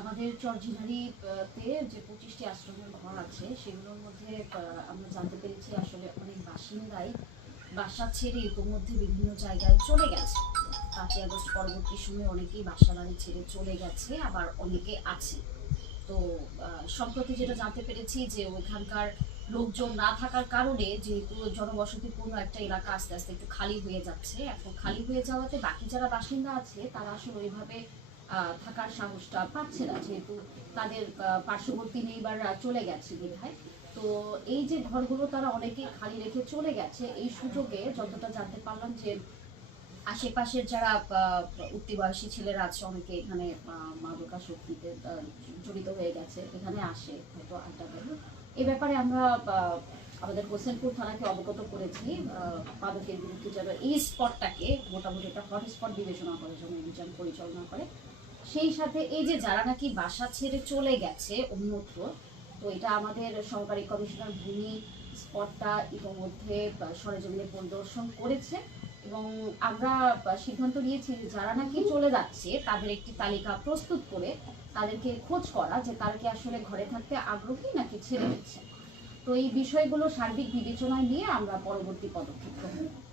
আমাদের চরঝিনারিতে যে 25টি আশ্রমের ঘর আছে সেগুলোর মধ্যে আমরা জানতে পেরেছি আসলে অনেক বাসিন্দাই বাসা ছেড়ে ইতিমধ্যে বিভিন্ন জায়গায় চলে গেছে। 5ই আগস্ট পরবর্তী সময়ে অনেকেই বাসা বাড়ি ছেড়ে চলে গেছে, আবার অনেকে আছে। তো সম্প্রতি যেটা জানতে পেরেছি যে ওইখানকার লোকজন না থাকার কারণে যেহেতু জনবসতিপূর্ণ একটা এলাকা আস্তে আস্তে একটু খালি হয়ে যাচ্ছে। এখন খালি হয়ে যাওয়াতে বাকি যারা বাসিন্দা আছে তারা আসলে ওইভাবে থাকার সাহসটা পাচ্ছে না, যেহেতু তাদের পার্শ্ববর্তী নেইবাররা চলে গেছে বিধায়। তো এই যে ঘরগুলো তারা অনেকে খালি রেখে চলে গেছে, এই সুযোগে যতটা জানতে পারলাম যে আশেপাশের যারা উঠতি বয়সী ছেলেরা আছে অনেকে এখানে মাদকাসক্তিতে জড়িত হয়ে গেছে, এখানে আসে হয়তো আড্ডা দেয়। এই ব্যাপারে আমরা আমাদের হোসেনপুর থানাকে অবগত করেছি মাদকের বিরুদ্ধে যারা এই স্পটটাকে মোটামুটি একটা হটস্পট বিবেচনা করে, যেন অভিযান পরিচালনা করে। সেই সাথে এই যে যারা নাকি বাসা ছেড়ে চলে গেছে অন্যত্র, তো এটা আমাদের সহকারী কমিশনার ভূমি স্পটটা ইতিমধ্যে সরেজমিনে পরিদর্শন করেছে এবং আমরা সিদ্ধান্ত নিয়েছি যে যারা নাকি চলে যাচ্ছে তাদের একটি তালিকা প্রস্তুত করে তাদেরকে খোঁজ করা যে তারা কি আসলে ঘরে থাকতে আগ্রহী নাকি ছেড়ে দিচ্ছে। তো এই বিষয়গুলো সার্বিক বিবেচনায় নিয়ে আমরা পরবর্তী পদক্ষেপ গ্রহণ করব।